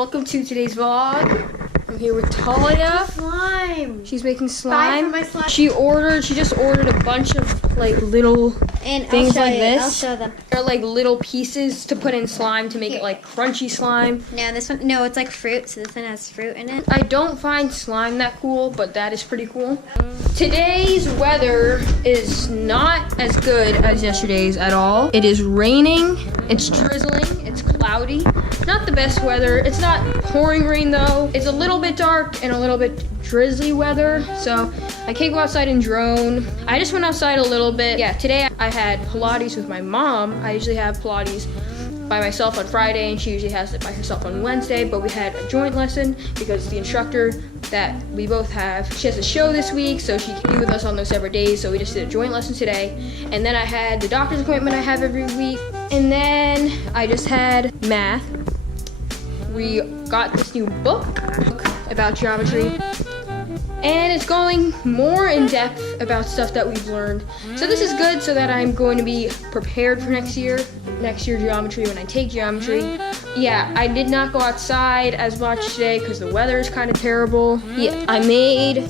welcome to today's vlog. I'm here with Talia. Slime. She's making slime. Buy for my slime. She just ordered a bunch of like little things like this. I'll show them. They're like little pieces to put in slime to make it like crunchy slime. No, this one, no, it's like fruit, so this one has fruit in it. I don't find slime that cool, but that is pretty cool. Today's weather is not as good as yesterday's at all. It is raining, it's drizzling, it's cloudy. Not the best weather. It's not pouring rain though. It's a little bit dark and a little bit drizzly weather, so I can't go outside and drone. I just went outside a little bit. Yeah, today I had Pilates with my mom. I usually have Pilates by myself on Friday, and she usually has it by herself on Wednesday, but we had a joint lesson because the instructor that we both have, she has a show this week, so she can be with us on those separate days, so we just did a joint lesson today. And then I had the doctor's appointment I have every week, and then I just had math. We got this new book about geometry, and it's going more in depth about stuff that we've learned. So this is good so that I'm going to be prepared for next year geometry when I take geometry. Yeah, I did not go outside as much today because the weather is kind of terrible. Yeah, I made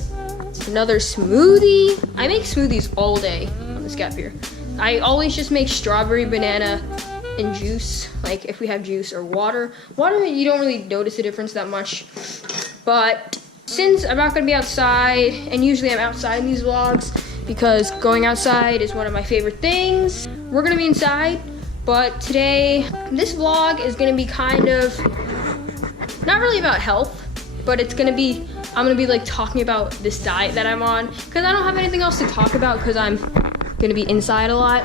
another smoothie. I make smoothies all day on this gap year. I always just make strawberry, banana, and juice, like if we have juice or water. Water, you don't really notice the difference that much, but since I'm not gonna be outside, and usually I'm outside in these vlogs because going outside is one of my favorite things, we're gonna be inside. But today, this vlog is gonna be kind of, not really about health, but I'm gonna be like talking about this diet that I'm on, because I don't have anything else to talk about because I'm gonna be inside a lot.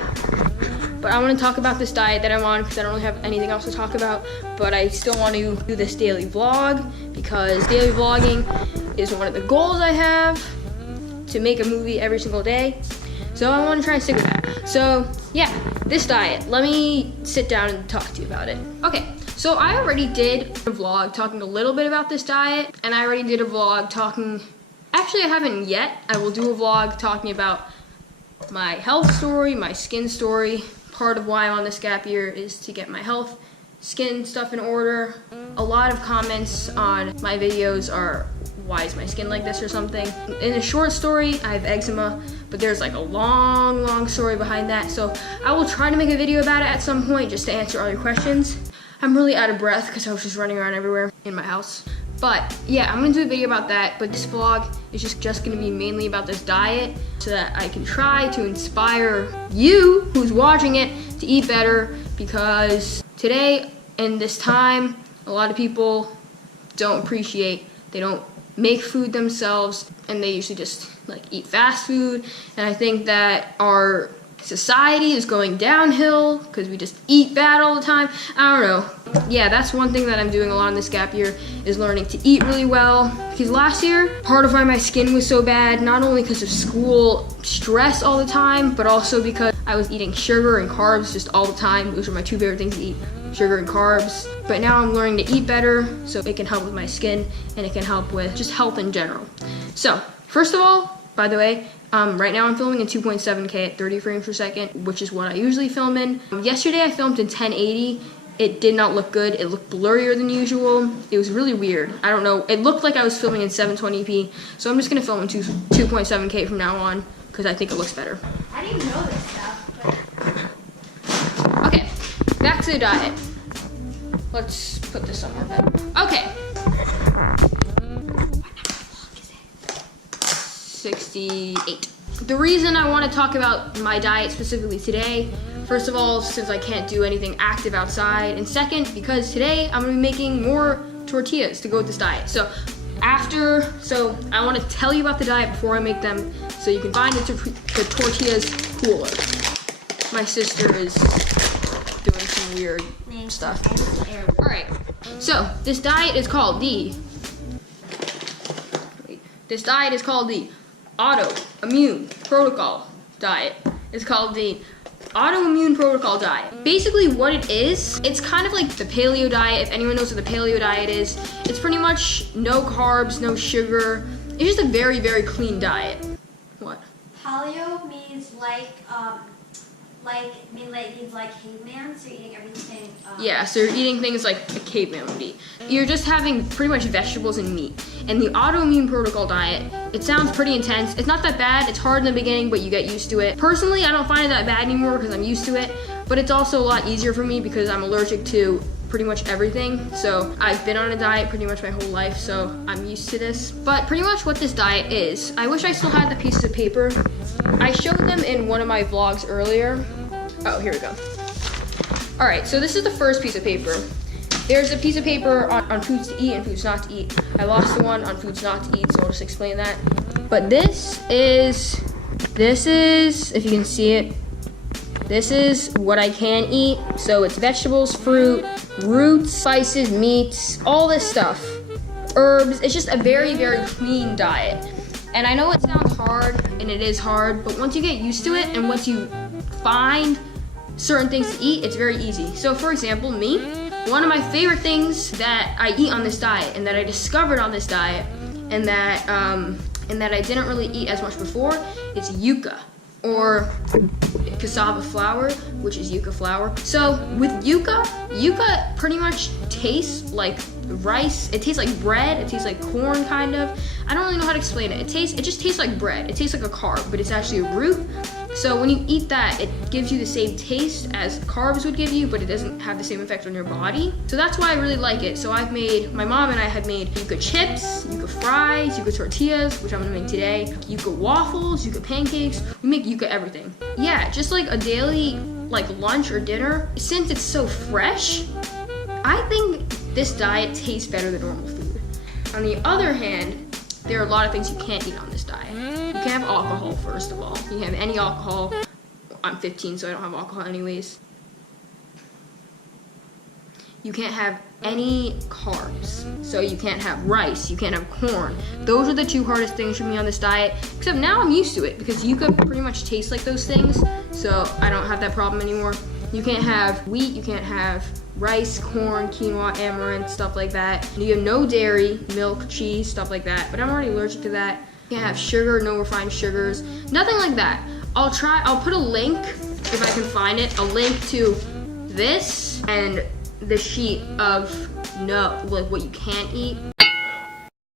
But I want to talk about this diet that I'm on because I don't really have anything else to talk about. But I still want to do this daily vlog because daily vlogging is one of the goals I have, to make a movie every single day. So I want to try and stick with that. So yeah, this diet. Let me sit down and talk to you about it. Okay, so I already did a vlog talking a little bit about this diet, and I already did a vlog talking, actually I haven't yet. I will do a vlog talking about my health story, my skin story. Part of why I'm on this gap year is to get my health, skin stuff in order. A lot of comments on my videos are, why is my skin like this or something? In a short story, I have eczema, but there's like a long story behind that. So I will try to make a video about it at some point just to answer all your questions. I'm really out of breath because I was just running around everywhere in my house. But yeah, I'm gonna do a video about that, but this vlog is just gonna be mainly about this diet so that I can try to inspire you who's watching it to eat better, because today and this time, a lot of people don't appreciate, they don't make food themselves, and they usually just like eat fast food. And I think that our society is going downhill because we just eat bad all the time. I don't know. Yeah, that's one thing that I'm doing a lot in this gap year, is learning to eat really well. Because last year, part of why my skin was so bad, not only because of school stress all the time, but also because I was eating sugar and carbs just all the time. Those are my two favorite things to eat, sugar and carbs. But now I'm learning to eat better so it can help with my skin and it can help with just health in general. So, first of all, by the way, right now I'm filming in 2.7K at 30 frames per second, which is what I usually film in. Yesterday I filmed in 1080. It did not look good. It looked blurrier than usual. It was really weird. I don't know. It looked like I was filming in 720p. So I'm just gonna film in 2.7K from now on because I think it looks better. I didn't know this stuff. Okay, back to the diet. Let's put this somewhere better. Okay. 68. The reason I want to talk about my diet specifically today, first of all, since I can't do anything active outside, and second, because today I'm gonna be making more tortillas to go with this diet. So I want to tell you about the diet before I make them, so you can find the tortillas cooler. My sister is doing some weird stuff. All right, so this diet is called the autoimmune protocol diet. It's called the autoimmune protocol diet. Basically what it is, it's kind of like the paleo diet. If anyone knows what the paleo diet is, it's pretty much no carbs, no sugar. It's just a very clean diet. What? Paleo means he's like caveman, so you're eating everything. Yeah, so you're eating things like a caveman would eat. You're just having pretty much vegetables and meat. And the autoimmune protocol diet, it sounds pretty intense. It's not that bad. It's hard in the beginning, but you get used to it. Personally, I don't find it that bad anymore because I'm used to it. But it's also a lot easier for me because I'm allergic to pretty much everything. So I've been on a diet pretty much my whole life, so I'm used to this. But pretty much what this diet is, I wish I still had the pieces of paper. I showed them in one of my vlogs earlier. Oh, here we go. All right, so this is the first piece of paper. There's a piece of paper on foods to eat and foods not to eat. I lost the one on foods not to eat, so I'll just explain that. But this is, if you can see it, this is what I can eat. So it's vegetables, fruit, roots, spices, meats, all this stuff. Herbs. It's just a very, very clean diet. And I know it sounds hard, and it is hard, but once you get used to it and once you find certain things to eat, it's very easy. So for example, me, one of my favorite things that I eat on this diet and that I discovered on this diet and that I didn't really eat as much before is yuca, or cassava flour, which is yuca flour. So with yuca pretty much tastes like rice. It tastes like bread. It tastes like corn, kind of. I don't really know how to explain it. It just tastes like bread. It tastes like a carb, but it's actually a root. So when you eat that, it gives you the same taste as carbs would give you, but it doesn't have the same effect on your body. So that's why I really like it. So my mom and I have made yuca chips, yuca fries, yuca tortillas, which I'm gonna make today, yuca waffles, yuca pancakes. We make yuca everything. Yeah, just like a daily lunch or dinner. Since it's so fresh, I think this diet tastes better than normal food. On the other hand, there are a lot of things you can't eat on this diet. You can't have alcohol, first of all. You can't have any alcohol. I'm 15, so I don't have alcohol anyways. You can't have any carbs. So you can't have rice, you can't have corn. Those are the two hardest things for me on this diet. Except now I'm used to it because yuca pretty much tastes like those things. So I don't have that problem anymore. You can't have wheat, you can't have rice, corn, quinoa, amaranth, stuff like that. And you have no dairy, milk, cheese, stuff like that. But I'm already allergic to that. You can't have sugar, no refined sugars, nothing like that. I'll put a link, if I can find it, a link to this and the sheet of what you can't eat.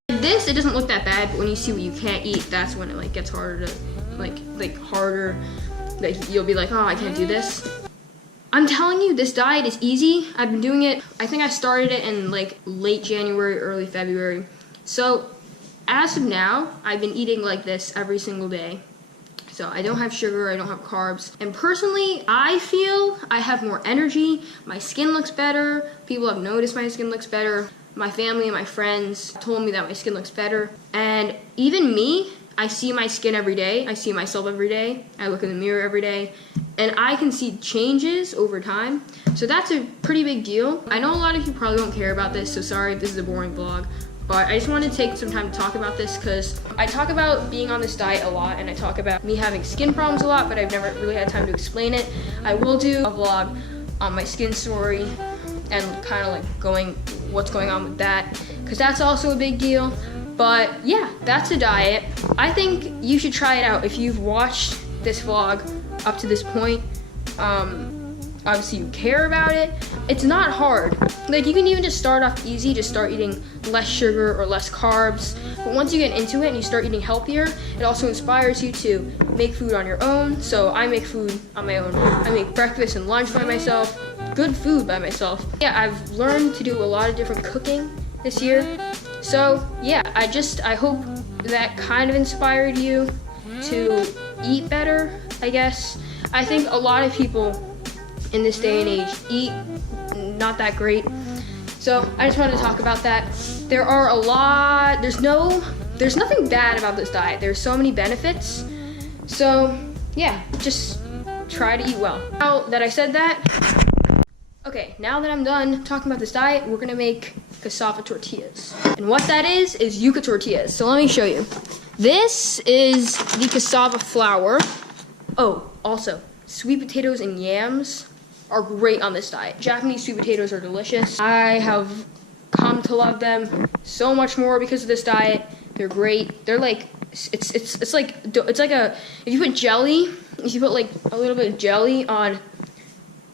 This, it doesn't look that bad, but when you see what you can't eat, that's when it gets harder to, harder. You'll be like, oh, I can't do this. I'm telling you, this diet is easy. I've been doing it, I think I started it in late January, early February. So as of now, I've been eating like this every single day. So I don't have sugar, I don't have carbs. And personally, I feel I have more energy. My skin looks better. People have noticed my skin looks better. My family and my friends told me that my skin looks better. And even me, I see my skin every day. I see myself every day. I look in the mirror every day. And I can see changes over time. So that's a pretty big deal. I know a lot of you probably won't care about this, so sorry if this is a boring vlog. But I just wanted to take some time to talk about this because I talk about being on this diet a lot and I talk about me having skin problems a lot, but I've never really had time to explain it. I will do a vlog on my skin story and kind of what's going on with that, because that's also a big deal. But yeah, that's a diet. I think you should try it out if you've watched this vlog up to this point. Obviously you care about it. It's not hard. You can even just start off easy, just start eating less sugar or less carbs. But once you get into it and you start eating healthier, it also inspires you to make food on your own. So I make food on my own. I make breakfast and lunch by myself, good food by myself. Yeah, I've learned to do a lot of different cooking this year. So yeah, I hope that kind of inspired you to eat better, I guess. I think a lot of people in this day and age eat not that great. So I just wanted to talk about that. There's nothing bad about this diet. There's so many benefits. So yeah, just try to eat well. Now that I said that, okay, now that I'm done talking about this diet, we're gonna make cassava tortillas. And what that is yuca tortillas. So let me show you. This is the cassava flour. Oh, also, sweet potatoes and yams are great on this diet. Japanese sweet potatoes are delicious. I have come to love them so much more because of this diet. They're great. They're if you put jelly if you put like a little bit of jelly on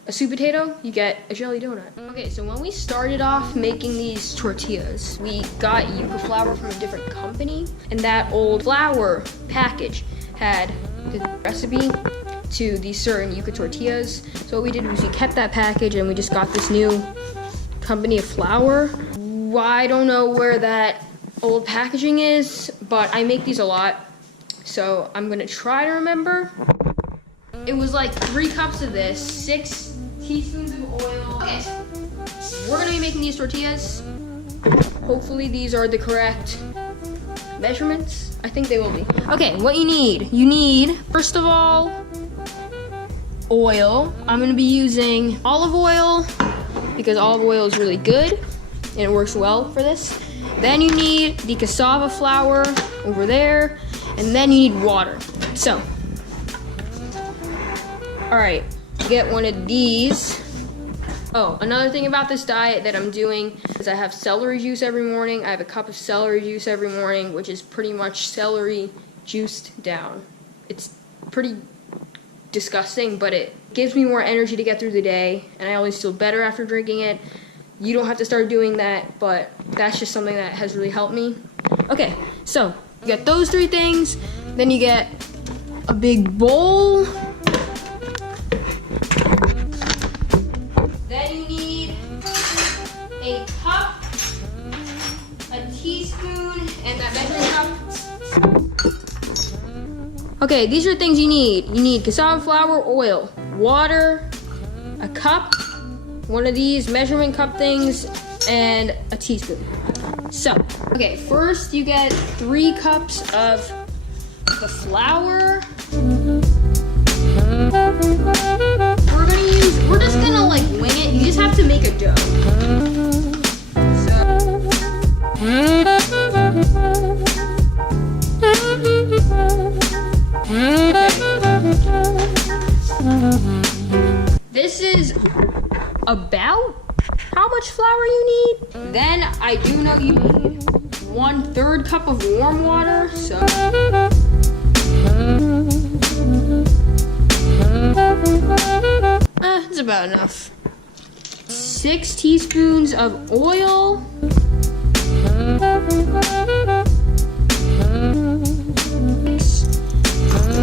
a sweet potato, you get a jelly donut. Okay, so when we started off making these tortillas, we got yuca flour from a different company, and that old flour package had the recipe to these certain yuca tortillas. So what we did was we kept that package and we just got this new company of flour. I don't know where that old packaging is, but I make these a lot, so I'm gonna try to remember. It was like 3 cups of this, 6 teaspoons of oil. Okay, we're gonna be making these tortillas. Hopefully these are the correct measurements. I think they will be. Okay, what you need, first of all, oil. I'm gonna be using olive oil because olive oil is really good and it works well for this. Then you need the cassava flour over there, and then you need water. So, all right, get one of these. Oh, another thing about this diet that I'm doing is I have celery juice every morning. I have a cup of celery juice every morning, which is pretty much celery juiced down. It's pretty disgusting, but it gives me more energy to get through the day, and I always feel better after drinking it. You don't have to start doing that, but that's just something that has really helped me. Okay, so you get those 3 things, then you get a big bowl. Then you need a cup, a teaspoon, and that measuring cup. Okay, these are things you need. You need cassava flour, oil, water, a cup, one of these measurement cup things, and a teaspoon. So, okay, first you get 3 cups of the flour. We're just gonna like wing it. You just have to make a dough. This is about how much flour you need. Then I do know you need 1/3 cup of warm water. So it's about enough. 6 teaspoons of oil.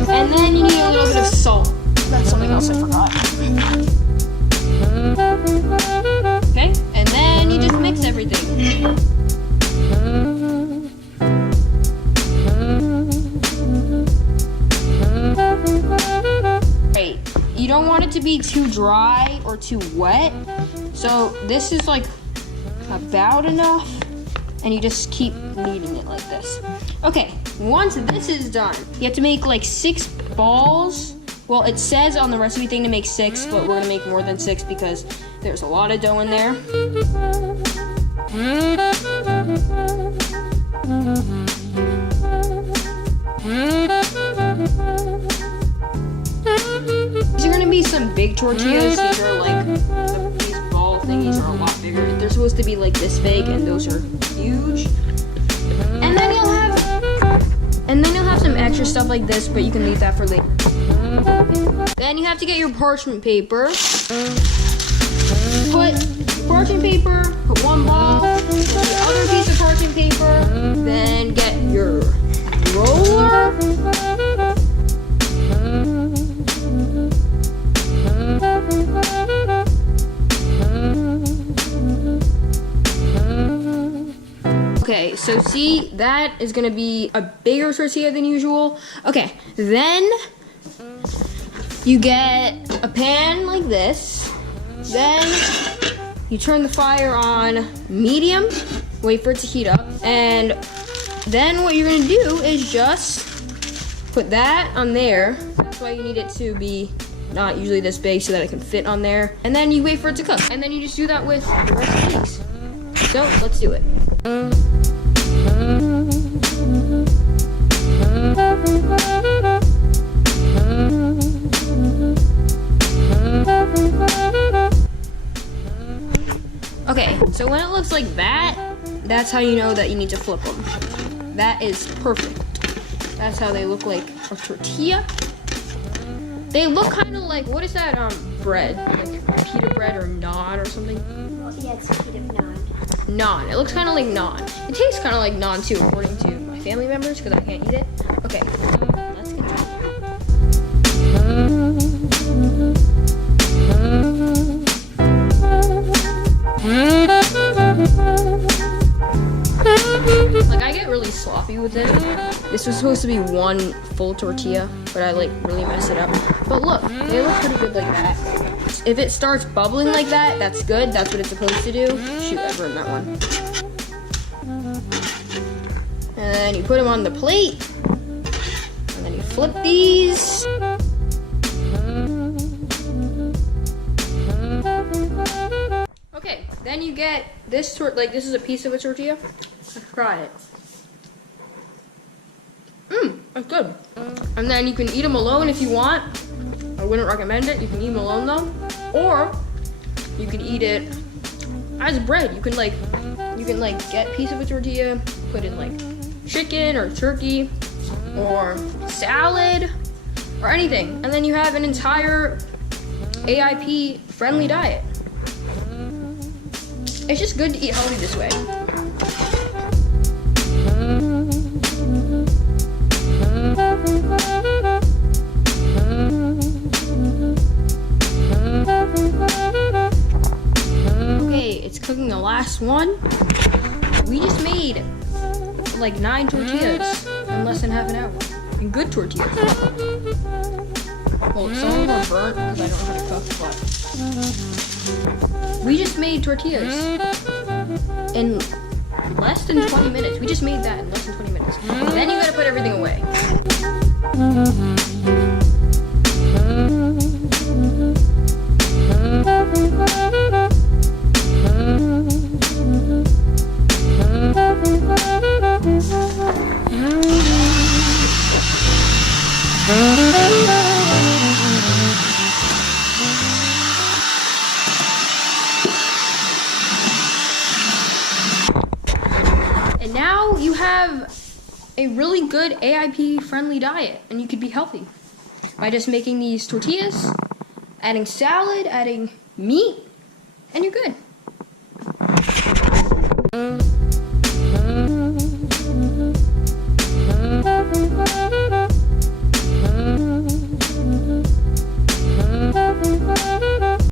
And then you need a little bit of salt. That's something else I forgot. Okay, and then you just mix everything. Right, you don't want it to be too dry or too wet. So this is like about enough, and you just keep kneading it like this. Okay, once this is done, you have to make like 6 balls. Well, it says on the recipe thing to make 6, but we're gonna make more than 6 because there's a lot of dough in there. These are gonna be some big tortillas. These are like, these ball thingies are a lot bigger. They're supposed to be like this big, and those are huge. And then you'll have some extra stuff like this, but you can leave that for later. Then you have to get your parchment paper. Put parchment paper, put 1 ball, put the other piece of parchment paper, then get your roller. Okay, so see, that is gonna be a bigger tortilla than usual. Okay, then you get a pan like this. Then you turn the fire on medium, wait for it to heat up, and then what you're gonna do is just put that on there. That's why you need it to be not usually this big so that it can fit on there. And then you wait for it to cook. And then you just do that with the rest of these. So let's do it. Okay, so when it looks like that, that's how you know that you need to flip them. That is perfect. That's how they look like a tortilla. They look kind of like, what is that bread? Like pita bread or naan or something? Well, yeah, it's pita naan. Naan. It looks kind of like naan. It tastes kind of like naan too, according to my family members, because I can't eat it. Okay, let's continue. Like, I get really sloppy with it. This was supposed to be one full tortilla, but I like really messed it up. But look, they look pretty good like that. If it starts bubbling like that, that's good. That's what it's supposed to do. Shoot, I burned that one. And then you put them on the plate. And then you flip these. Okay, then you get this this is a piece of a tortilla. Let's try it. That's good. And then you can eat them alone if you want. I wouldn't recommend it. You can eat them alone though, or you can eat it as bread. You can get a piece of a tortilla, put in like chicken or turkey or salad or anything, and then you have an entire AIP friendly diet. It's just good to eat healthy this way. Okay, it's cooking the last one. We just made like 9 tortillas in less than half an hour. And good tortillas. Well, some of them are burnt because I don't know how to cook, but we just made tortillas in less than 20 minutes. We just made that in less than 20 minutes. Then you gotta put everything away. And now you have a really good AIP friendly diet, and you could be healthy by just making these tortillas, adding salad, adding meat, and you're good.